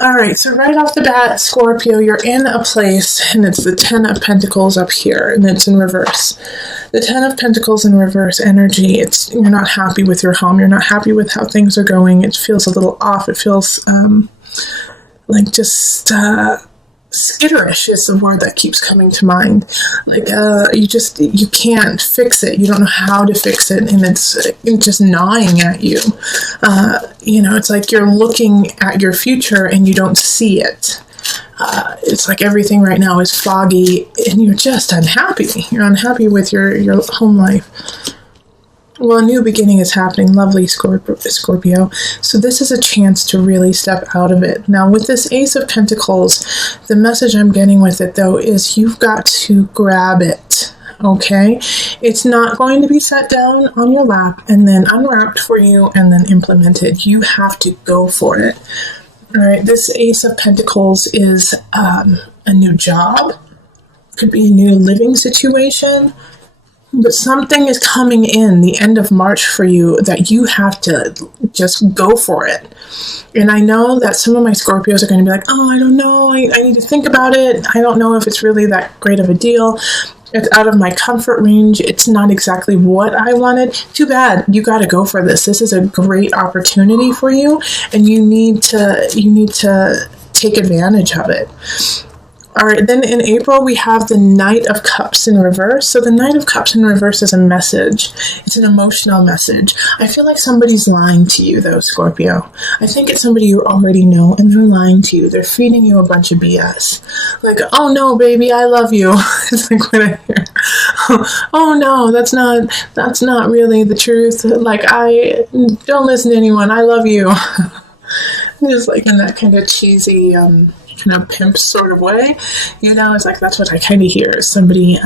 All right, so right off the bat, Scorpio, you're in a place, and it's the Ten of Pentacles up here, and it's in reverse. The Ten of Pentacles in reverse energy, you're not happy with your home. You're not happy with how things are going. It feels a little off. It feels like just skitterish is the word that keeps coming to mind. Like you can't fix it. You don't know how to fix it, and it's just gnawing at you. It's like you're looking at your future and you don't see it. It's like everything right now is foggy, and you're just unhappy. You're unhappy with your home life. Well, a new beginning is happening. Lovely, Scorpio. So this is a chance to really step out of it. Now, with this Ace of Pentacles, the message I'm getting with it, though, is you've got to grab it, okay? It's not going to be set down on your lap and then unwrapped for you and then implemented. You have to go for it. All right, this Ace of Pentacles is a new job. Could be a new living situation. But something is coming in the end of March for you that you have to just go for it. And I know that some of my Scorpios are going to be like, oh, I don't know. I need to think about it. I don't know if it's really that great of a deal. It's out of my comfort range. It's not exactly what I wanted. Too bad. You got to go for this. This is a great opportunity for you, and you need to take advantage of it. All right, then in April, we have the Knight of Cups in reverse. So the Knight of Cups in reverse is a message. It's an emotional message. I feel like somebody's lying to you, though, Scorpio. I think it's somebody you already know, and they're lying to you. They're feeding you a bunch of BS. Like, oh, no, baby, I love you. It's like what I hear. Oh, no, that's not really the truth. Like, I don't listen to anyone. I love you. It's like in that kind of cheesy... kind of pimp sort of way, it's like that's what I kind of hear, is somebody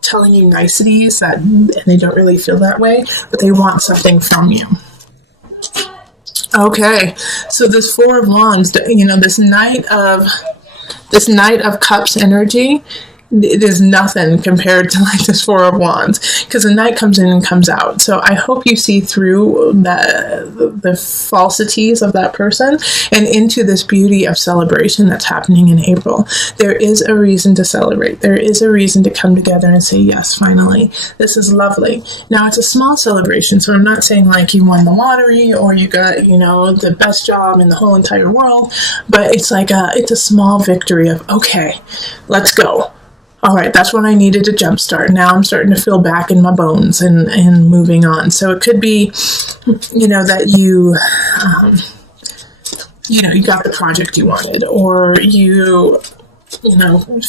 telling you niceties and they don't really feel that way, but they want something from you. Okay, so this Four of Wands, this Knight of Cups energy, it is nothing compared to like this Four of Wands, because the Knight comes in and comes out. So I hope you see through the falsities of that person and into this beauty of celebration that's happening in April. There is a reason to celebrate. There is a reason to come together and say, yes, finally, this is lovely. Now, it's a small celebration, so I'm not saying like you won the lottery or you got, the best job in the whole entire world, but it's like it's a small victory of, okay, let's go. All right, that's when I needed a jump start. Now I'm starting to feel back in my bones and moving on. So it could be, that you got the project you wanted, or you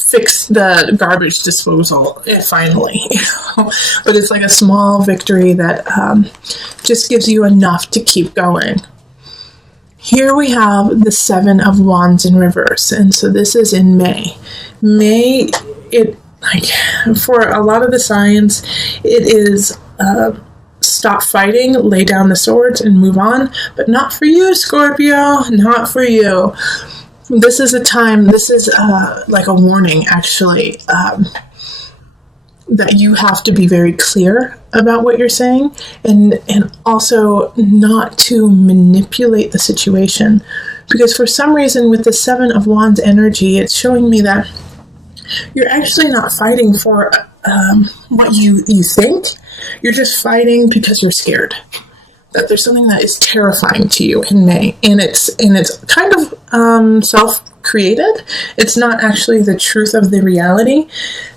fixed the garbage disposal finally. But it's like a small victory that just gives you enough to keep going. Here we have the Seven of Wands in reverse, and so this is in May. For a lot of the signs, it is stop fighting, lay down the swords, and move on. But not for you, Scorpio. Not for you. This is a time. This is like a warning, actually, that you have to be very clear about what you're saying, and also not to manipulate the situation, because for some reason with the Seven of Wands energy, it's showing me that you're actually not fighting for what you think. You're just fighting because you're scared that there's something that is terrifying to you in May, and it's kind of self-created. It's not actually the truth of the reality.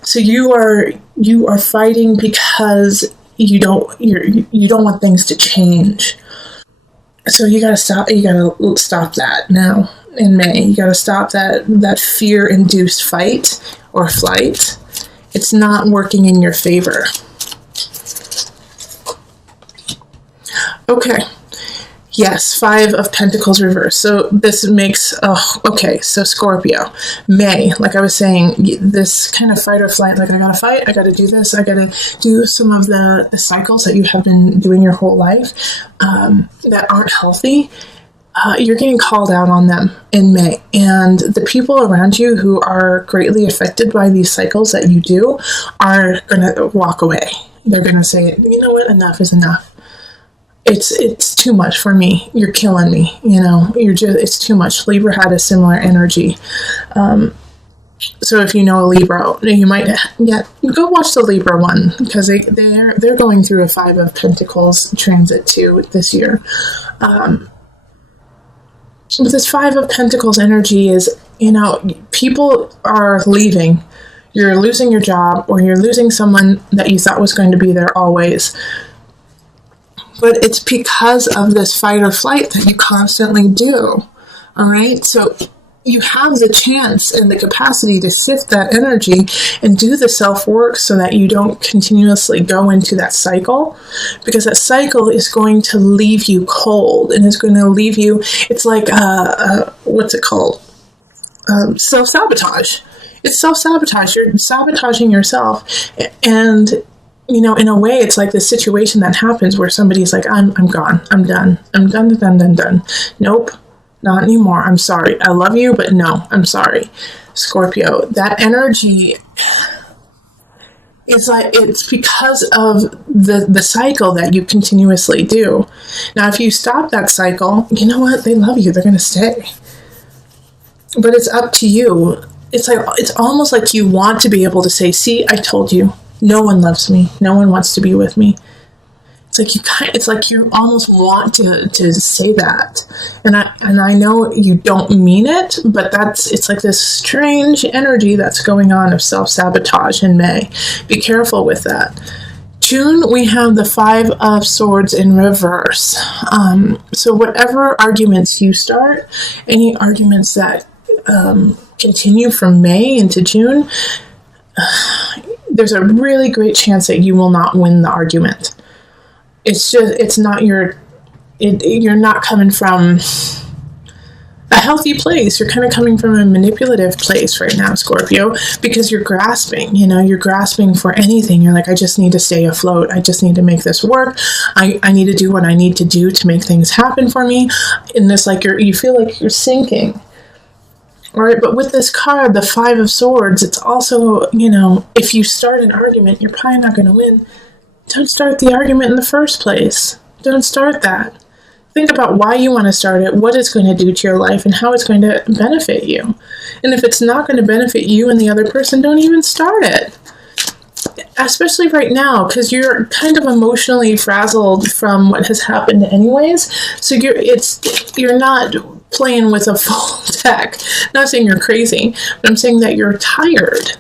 So you are fighting because you don't want things to change. So you gotta stop that now. In May, you got to stop that fear-induced fight or flight. It's not working in your favor. Okay. Yes, Five of Pentacles reverse. So this makes, so Scorpio, May, like I was saying, this kind of fight or flight, like I gotta fight, I gotta do this, I gotta do some of the cycles that you have been doing your whole life that aren't healthy. You're getting called out on them in May. And the people around you who are greatly affected by these cycles that you do are going to walk away. They're going to say, you know what, enough is enough. it's too much for me. You're killing me. It's too much. Libra had a similar energy. So if you know a Libra, you might go watch the Libra one, because they're going through a 5 of Pentacles transit too this year. But this 5 of Pentacles energy is, people are leaving. You're losing your job, or you're losing someone that you thought was going to be there always. But it's because of this fight or flight that you constantly do. All right? So you have the chance and the capacity to sift that energy and do the self-work so that you don't continuously go into that cycle, because that cycle is going to leave you cold, and is going to leave you, it's like, what's it called? Self-sabotage. It's self-sabotage. You're sabotaging yourself. And, in a way, it's like this situation that happens where somebody's like, I'm gone. I'm done. I'm done. Nope. Not anymore. I'm sorry. I love you, but no, I'm sorry. Scorpio, that energy is like, it's because of the cycle that you continuously do. Now, if you stop that cycle, you know what? They love you. They're going to stay. But it's up to you. It's almost like you want to be able to say, see, I told you, no one loves me. No one wants to be with me. It's like you almost want to say that, and I know you don't mean it, but it's like this strange energy that's going on of self-sabotage in May. Be careful with that. June, we have the 5 of Swords in reverse. So whatever arguments you start, any arguments that continue from May into June, there's a really great chance that you will not win the argument. You're not coming from a healthy place. You're kind of coming from a manipulative place right now, Scorpio, because you're grasping, you're grasping for anything. You're like, I just need to stay afloat. I just need to make this work. I need to do what I need to do to make things happen for me. And this, like, you feel like you're sinking. All right, but with this card, the 5 of Swords, it's also, if you start an argument, you're probably not going to win. Don't start the argument in the first place. Don't start that. Think about why you want to start it, what it's going to do to your life, and how it's going to benefit you. And if it's not going to benefit you and the other person, don't even start it. Especially right now, because you're kind of emotionally frazzled from what has happened anyways. So you're not playing with a full deck. I'm not saying you're crazy, but I'm saying that you're tired.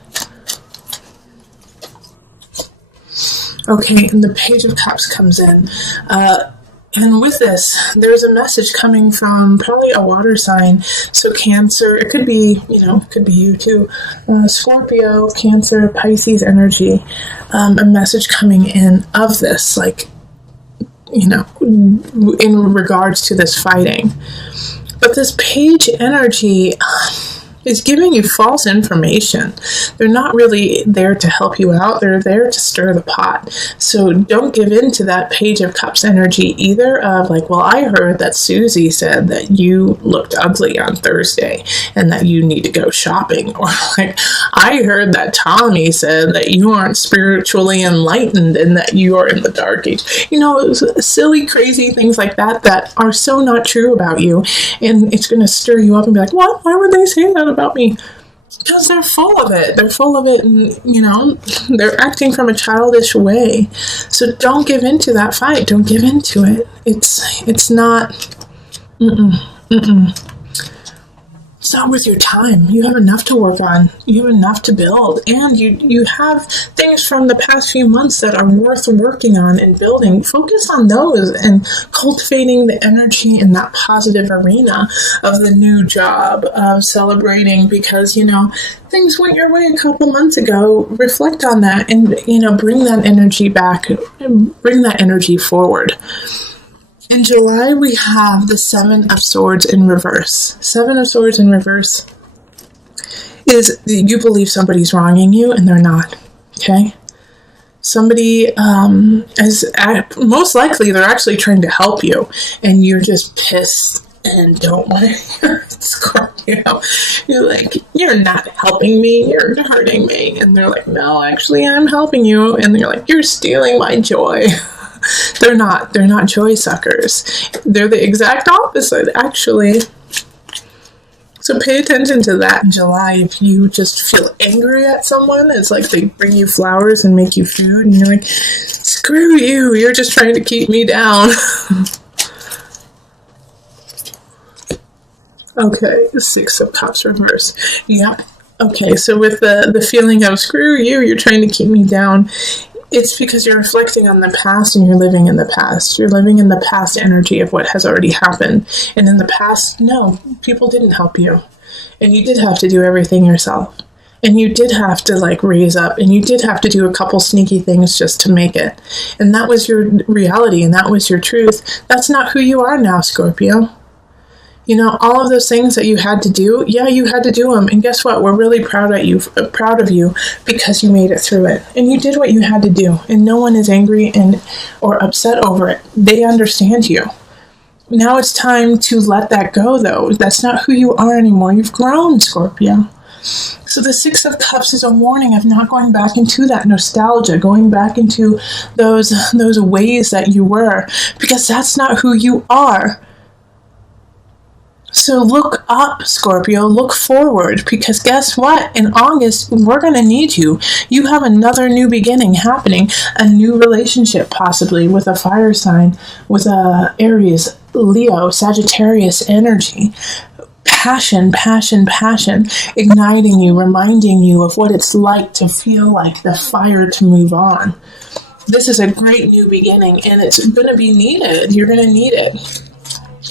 Okay, and the Page of Cups comes in. And with this, there's a message coming from probably a water sign. So Cancer, it could be, it could be you too. Scorpio, Cancer, Pisces energy. A message coming in of this, like, in regards to this fighting. But this Page energy is giving you false information. They're not really there to help you out. They're there to stir the pot. So don't give in to that Page of Cups energy either of like, well, I heard that Susie said that you looked ugly on Thursday and that you need to go shopping. Or like, I heard that Tommy said that you aren't spiritually enlightened and that you are in the dark age. Silly, crazy things like that are so not true about you. And it's going to stir you up and be like, what? Why would they say that about me? Because they're full of it. They're full of it, and they're acting from a childish way. So don't give in to that fight. Don't give in to it. It's not. It's not worth your time. You have enough to work on. You have enough to build. And you have things from the past few months that are worth working on and building. Focus on those and cultivating the energy in that positive arena of the new job, of celebrating because, things went your way a couple months ago. Reflect on that and, bring that energy back, bring that energy forward. In July, we have the 7 of Swords in reverse. 7 of Swords in reverse is you believe somebody's wronging you and they're not, okay? Somebody most likely they're actually trying to help you and you're just pissed and don't want to hear it, Scorpio. You're like, you're not helping me, you're hurting me. And they're like, no, actually I'm helping you. And you're like, you're stealing my joy. They're not joy suckers. They're the exact opposite, actually. So pay attention to that in July. If you just feel angry at someone, it's like they bring you flowers and make you food, and you're like, screw you, you're just trying to keep me down. Okay, the Six of Cups reverse. Yeah. Okay, so with the feeling of screw you, you're trying to keep me down, it's because you're reflecting on the past and you're living in the past. You're living in the past energy of what has already happened. And in the past, no, people didn't help you. And you did have to do everything yourself. And you did have to raise up, and you did have to do a couple sneaky things just to make it. And that was your reality, and that was your truth. That's not who you are now, Scorpio. All of those things that you had to do, yeah, you had to do them. And guess what? We're really proud of you because you made it through it. And you did what you had to do. And no one is angry or upset over it. They understand you. Now it's time to let that go, though. That's not who you are anymore. You've grown, Scorpio. So the Six of Cups is a warning of not going back into that nostalgia, going back into those ways that you were, because that's not who you are. So look up, Scorpio, look forward, because guess what? In August, we're going to need you. You have another new beginning happening, a new relationship possibly with a fire sign, with a Aries, Leo, Sagittarius energy. Passion, igniting you, reminding you of what it's like to feel like the fire to move on. This is a great new beginning, and it's going to be needed. You're going to need it.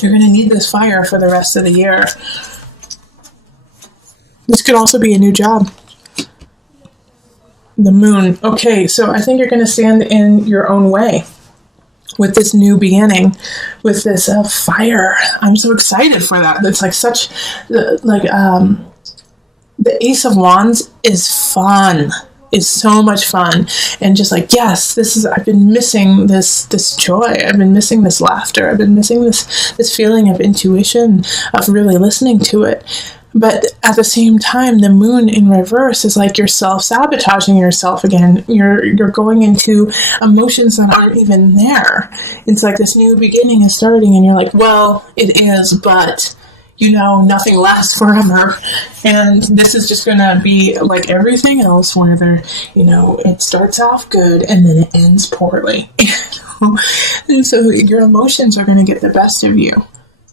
You're going to need this fire for the rest of the year. This could also be a new job. The Moon. Okay, so I think you're going to stand in your own way with this new beginning, with this fire. I'm so excited for that. It's the Ace of Wands is fun. Is so much fun, and just yes, I've been missing this joy. I've been missing this laughter. I've been missing this feeling of intuition, of really listening to it. But at the same time, the Moon in reverse is like you're self-sabotaging yourself again. You're going into emotions that aren't even there. It's like this new beginning is starting, and you're like, well, it is, but nothing lasts forever. And this is just going to be like everything else, where it starts off good and then it ends poorly. And so your emotions are going to get the best of you.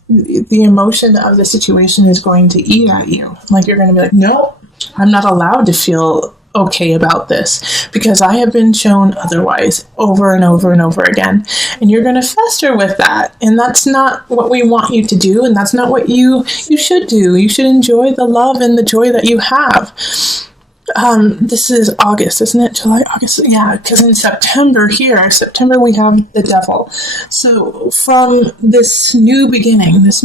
The emotion of the situation is going to eat at you. You're going to be like, no, I'm not allowed to feel okay about this, because I have been shown otherwise over and over and over again. And you're going to fester with that. And that's not what we want you to do. And that's not what you should do. You should enjoy the love and the joy that you have. This is August, isn't it? July, August? Yeah, because in September we have the Devil. So from this new beginning, this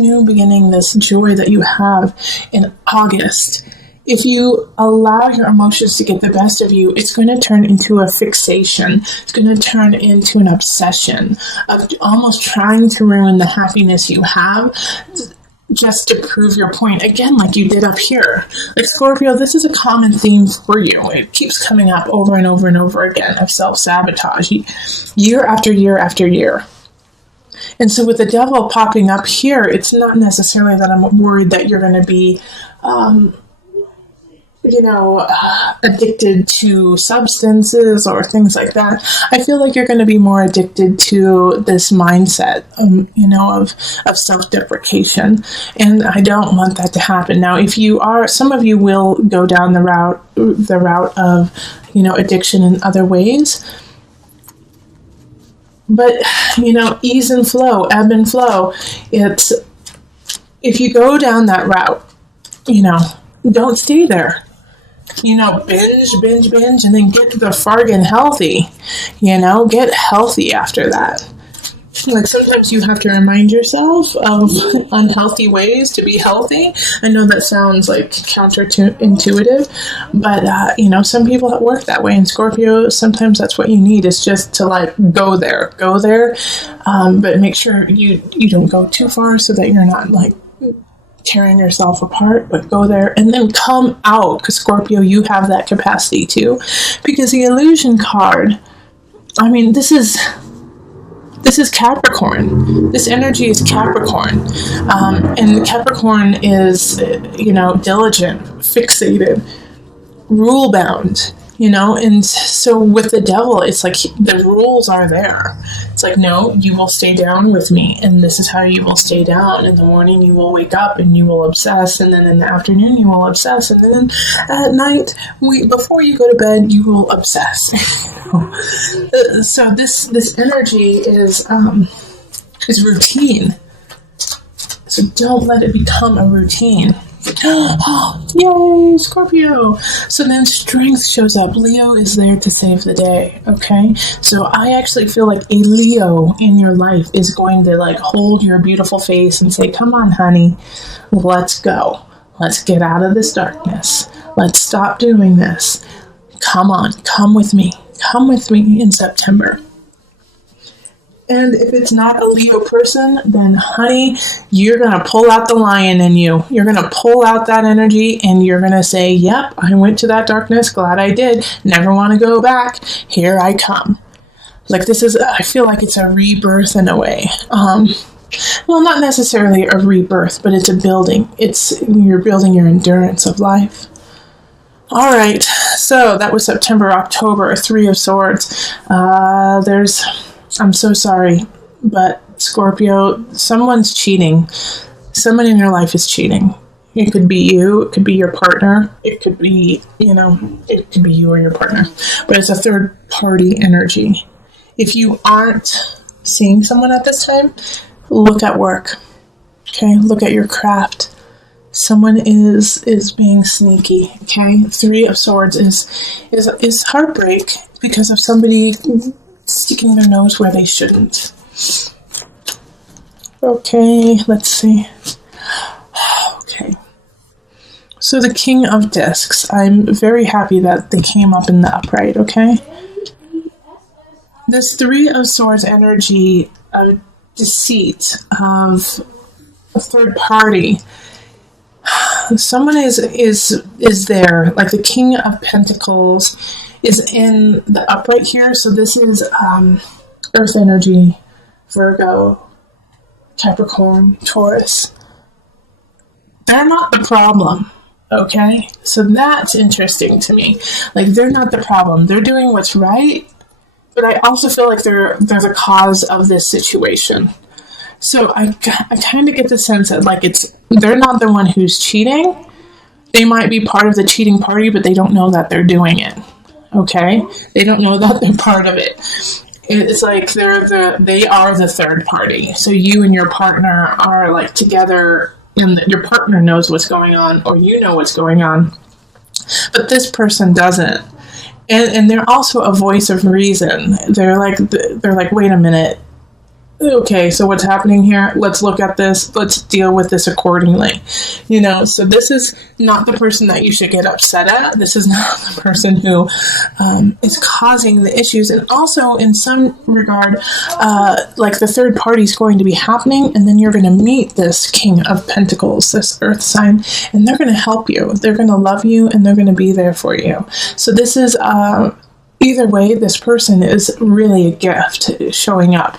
joy that you have in August, if you allow your emotions to get the best of you, it's going to turn into a fixation. It's going to turn into an obsession of almost trying to ruin the happiness you have just to prove your point. Again, like you did up here. Scorpio, this is a common theme for you. It keeps coming up over and over and over again of self-sabotage, year after year after year. And so with the Devil popping up here, it's not necessarily that I'm worried that you're going to be addicted to substances or things like that. I feel like you're going to be more addicted to this mindset, of self-deprecation. And I don't want that to happen. Now, if you are, some of you will go down the route of, addiction in other ways. But, ease and flow, ebb and flow. It's, if you go down that route, don't stay there. Binge, and then get to the fargan healthy. Get healthy after that. Sometimes you have to remind yourself of unhealthy ways to be healthy. I know that sounds counterintuitive, but some people work that way. And Scorpio, sometimes that's what you need, is just to go there, but make sure you don't go too far so that you're not tearing yourself apart, but go there and then come out, because Scorpio, you have that capacity too. Because the illusion card, this is This is Capricorn. This energy is Capricorn. And Capricorn is, diligent, fixated, rule bound, and so with the devil, it's like the rules are there. It's like, no, you will stay down with me, and this is how you will stay down. In the morning you will wake up and you will obsess, and then in the afternoon you will obsess, and then at night, before you go to bed, you will obsess. So this energy is routine. So don't let it become a routine. Yay, Scorpio. So then strength shows up. Leo is there to save the day. Okay, so I actually feel like a Leo in your life is going to hold your beautiful face and say, come on, honey, let's go. Let's get out of this darkness. Let's stop doing this. Come on, come with me in September. And if it's not a Leo person, then honey, you're going to pull out the lion in you. You're going to pull out that energy and you're going to say, yep, I went to that darkness. Glad I did. Never want to go back. Here I come. I feel like it's a rebirth in a way. Well, not necessarily a rebirth, but it's a building. You're building your endurance of life. All right. So that was September, October, 3 of Swords. I'm so sorry, but Scorpio, someone's cheating. Someone in your life is cheating. It could be you. It could be your partner. It could be, it could be you or your partner. But it's a third party energy. If you aren't seeing someone at this time, look at work. Okay, look at your craft. Someone is being sneaky. Okay, 3 of Swords is heartbreak because of somebody sticking their nose where they shouldn't. Okay, let's see. Okay. So the King of Discs. I'm very happy that they came up in the upright, okay? This 3 of Swords energy of deceit, of a third party. Someone is there, like the King of Pentacles is in the upright here. So this is Earth energy, Virgo, Capricorn, Taurus. They're not the problem, okay? So that's interesting to me. They're not the problem. They're doing what's right, but I also feel like they're the cause of this situation. So I kind of get the sense that they're not the one who's cheating. They might be part of the cheating party, but they don't know that they're doing it. Okay, they don't know that they're part of it. It's like they are the third party. So you and your partner are together, and your partner knows what's going on, or you know what's going on, but this person doesn't. And they're also a voice of reason. They're like, wait a minute. Okay, so what's happening here? Let's look at this. Let's deal with this accordingly. So this is not the person that you should get upset at. This is not the person who is causing the issues. And also, in some regard, the third party is going to be happening, and then you're going to meet this King of Pentacles, this Earth sign, and they're going to help you. They're going to love you, and they're going to be there for you. So this is either way, this person is really a gift showing up.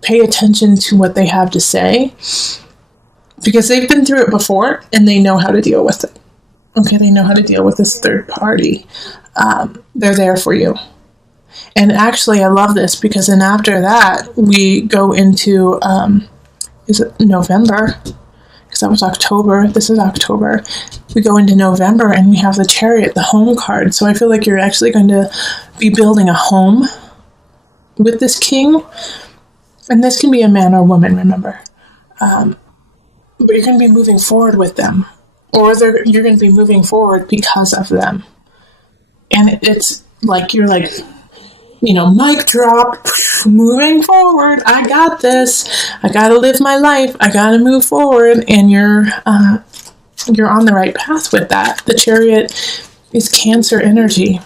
Pay attention to what they have to say, because they've been through it before and they know how to deal with it. Okay, they know how to deal with this third party. They're there for you. And actually, I love this because then after that, we go into, is it November? Because that was October. This is October. We go into November and we have the Chariot, the home card. So I feel like you're actually going to be building a home with this king. And this can be a man or woman, remember. But you're going to be moving forward with them. Or you're going to be moving forward because of them. And it's like you're mic drop, moving forward. I got this. I got to live my life. I got to move forward. And you're on the right path with that. The Chariot is Cancer energy.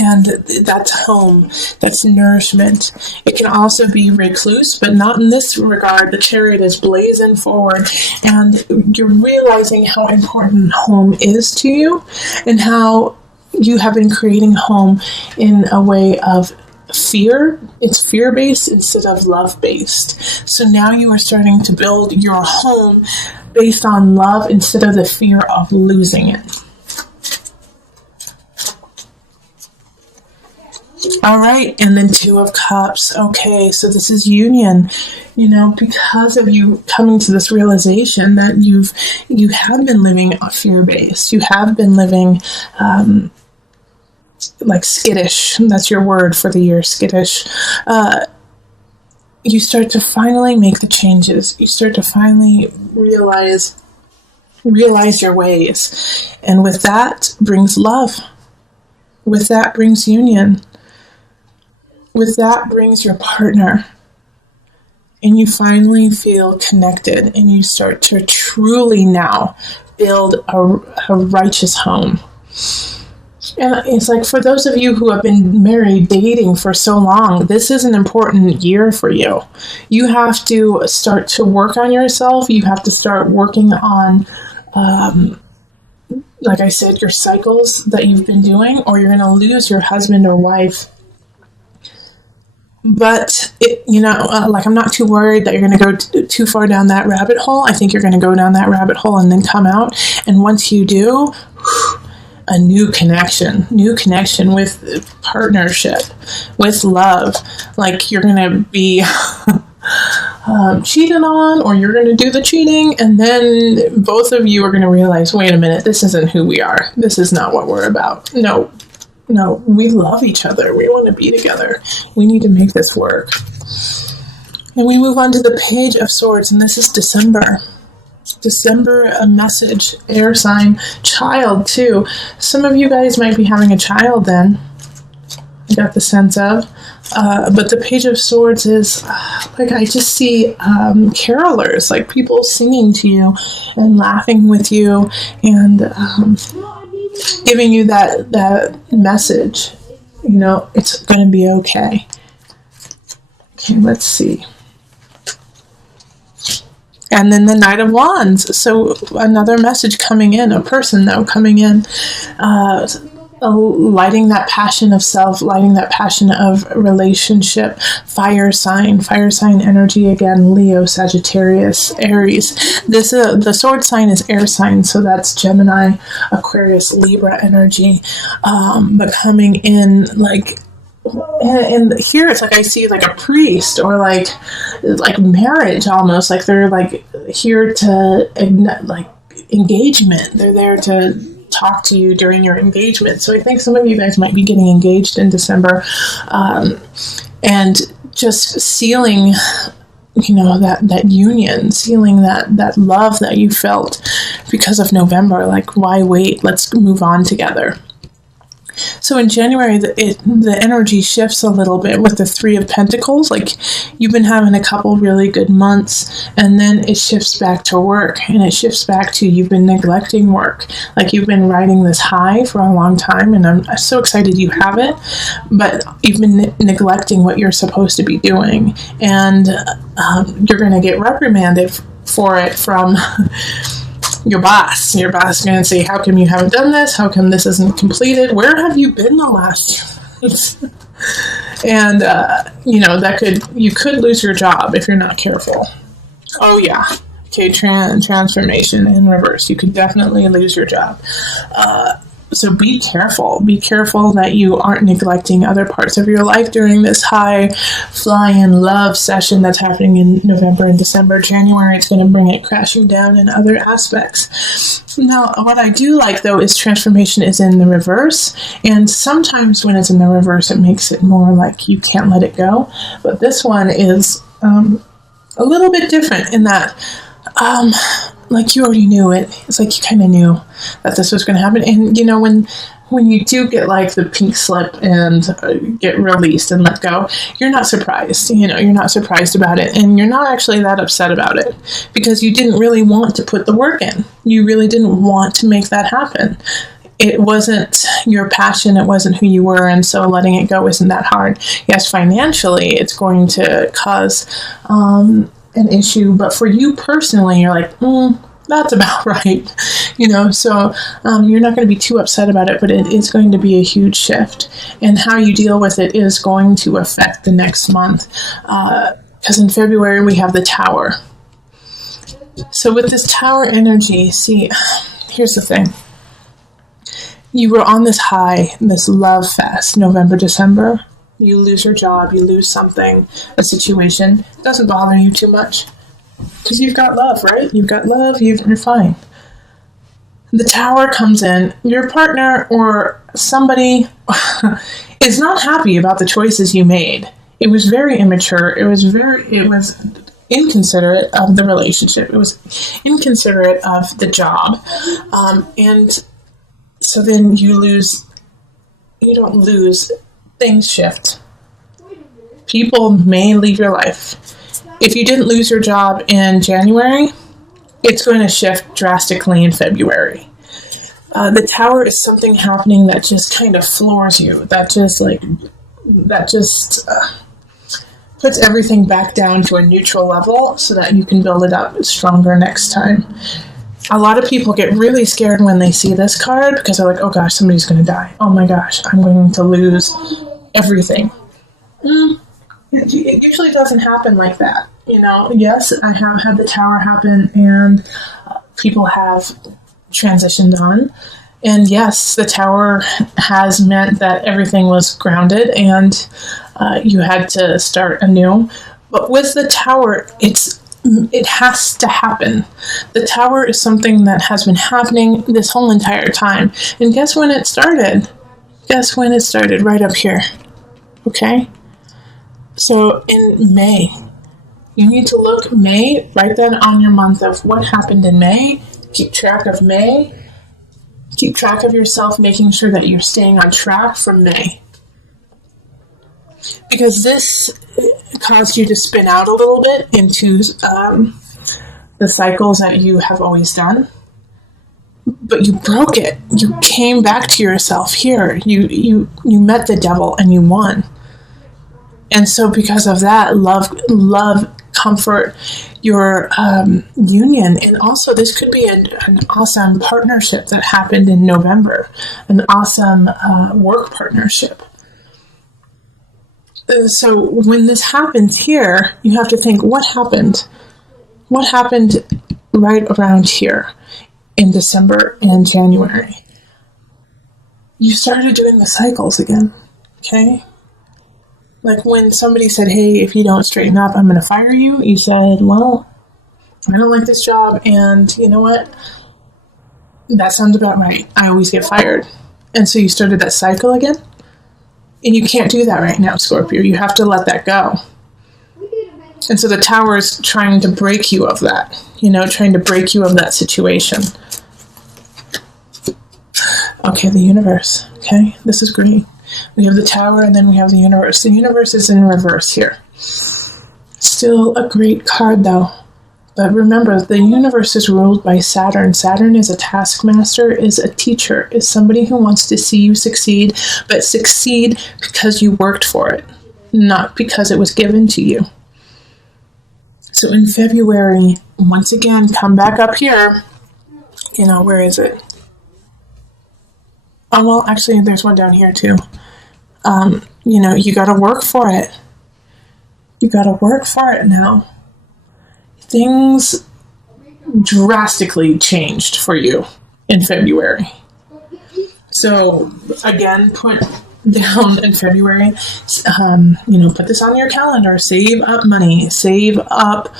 And that's home. That's nourishment. It can also be recluse, but not in this regard. The Chariot is blazing forward. And you're realizing how important home is to you and how you have been creating home in a way of fear. It's fear-based instead of love-based. So now you are starting to build your home based on love instead of the fear of losing it. All right, and then Two of Cups. Okay, so this is union. You know, because of you coming to this realization that you have been living fear-based. You have been living like skittish. That's your word for the year, skittish. You start to finally make the changes. You start to finally realize your ways. And with that brings love. With that brings union. With that brings your partner. And you finally feel connected, and you start to truly now build a righteous home. And it's like, for those of you who have been married, dating for so long, this is an important year for you. You have to start to work on yourself. You have to start working on, like I said, your cycles that you've been doing, or you're going to lose your husband or wife. But, like, I'm not too worried that you're going to go too far down that rabbit hole. I think you're going to go down that rabbit hole and then come out. And once you do, a new connection with partnership, with love. Like, you're going to be cheated on, or you're going to do the cheating. And then both of you are going to realize, wait a minute, this isn't who we are. This is not what we're about. No, we love each other. We want to be together. We need to make this work. And we move on to the Page of Swords, and this is December. December, a message, air sign, child too. Some of you guys might be having a child then. I got the sense of. But the Page of Swords is, like, I just see carolers, like people singing to you and laughing with you and giving you that message. It's going to be okay. Okay, let's see. And then the Knight of Wands. So another message coming in, a person though coming in, lighting that passion of self, lighting that passion of relationship. Fire sign energy again. Leo, Sagittarius, Aries. The sword sign is air sign, so that's Gemini, Aquarius, Libra energy. But coming in like. And here it's like I see like a priest, or like marriage almost, like they're like here to like engagement. They're there to talk to you during your engagement. So I think some of you guys might be getting engaged in December, and just sealing, that union, sealing that love that you felt because of November. Like, why wait? Let's move on together. So in January, the energy shifts a little bit with the Three of Pentacles. Like, you've been having a couple really good months, and then it shifts back to work, and it shifts back to you've been neglecting work. Like, you've been riding this high for a long time, and I'm so excited you have it, but you've been neglecting what you're supposed to be doing, and you're going to get reprimanded for it from your boss. Your boss is going to say, how come you haven't done this? How come this isn't completed? Where have you been the last 2 months? And, you could lose your job if you're not careful. Oh, yeah. Okay, transformation in reverse. You could definitely lose your job. So be careful. Be careful that you aren't neglecting other parts of your life during this high flying love session that's happening in November and December. January, it's going to bring it crashing down in other aspects. Now, what I do like, though, is transformation is in the reverse. And sometimes when it's in the reverse, it makes it more like you can't let it go. But this one is a little bit different in that like you already knew it. It's like you kind of knew that this was going to happen. And, when you do get like the pink slip and get released and let go, you're not surprised. You're not surprised about it. And you're not actually that upset about it because you didn't really want to put the work in. You really didn't want to make that happen. It wasn't your passion. It wasn't who you were. And so letting it go isn't that hard. Yes, financially, it's going to cause an issue, but for you personally, you're like, that's about right. So you're not going to be too upset about it, but it is going to be a huge shift. And how you deal with it is going to affect the next month. Because in February, we have the Tower. So with this Tower energy, see, here's the thing. You were on this high, this love fest, November, December. You lose your job, you lose something, a situation. It doesn't bother you too much. Because you've got love, right? You've got love, you're fine. The Tower comes in, your partner or somebody is not happy about the choices you made. It was very immature. It was inconsiderate of the relationship. It was inconsiderate of the job. And so then you don't lose, things shift. People may leave your life. If you didn't lose your job in January, it's going to shift drastically in February. The Tower is something happening that just kind of floors you. That just puts everything back down to a neutral level so that you can build it up stronger next time. A lot of people get really scared when they see this card because they're like, oh gosh, somebody's going to die. Oh my gosh, I'm going to lose everything. It usually doesn't happen like that. Yes, I have had the Tower happen and people have transitioned on. And yes, the Tower has meant that everything was grounded and you had to start anew. But with the Tower, it has to happen. The Tower is something that has been happening this whole entire time. And guess when it started? Guess when it started? Right up here. Okay? So in May, you need to look May, write that on your month of what happened in May. Keep track of May. Keep track of yourself, making sure that you're staying on track from May. Because this caused you to spin out a little bit into the cycles that you have always done. But you broke it. You came back to yourself here. You met the devil and you won. And so because of that, love, comfort, your union. And also this could be an awesome partnership that happened in November. An awesome work partnership. So when this happens here, you have to think, what happened? What happened right around here in December and January? You started doing the cycles again, okay? Like when somebody said, hey, if you don't straighten up, I'm going to fire you. You said, well, I don't like this job. And you know what? That sounds about right. I always get fired. And so you started that cycle again. And you can't do that right now, Scorpio. You have to let that go. And so the Tower is trying to break you of that, trying to break you of that situation. Okay, the universe. Okay, this is green. We have the Tower and then we have the universe. The universe is in reverse here. Still a great card though. But remember, the universe is ruled by Saturn. Saturn is a taskmaster, is a teacher, is somebody who wants to see you succeed, but succeed because you worked for it, not because it was given to you. So in February, once again, come back up here. Where is it? Oh, well, actually, there's one down here too. You got to work for it. You got to work for it now. Things drastically changed for you in February. So again, put down in February, put this on your calendar, save up money, save up,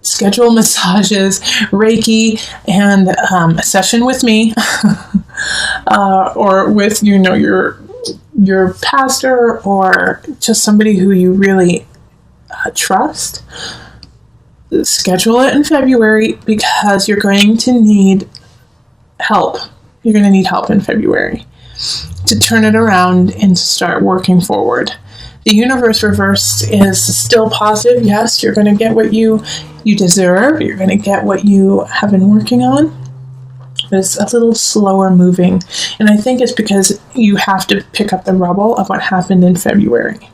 schedule massages, Reiki, and a session with me, or with, your pastor, or just somebody who you really trust. Schedule it in February because you're going to need help. You're going to need help in February to turn it around and to start working forward. The universe reversed is still positive. Yes, you're going to get what you deserve. You're going to get what you have been working on. But it's a little slower moving. And I think it's because you have to pick up the rubble of what happened in February.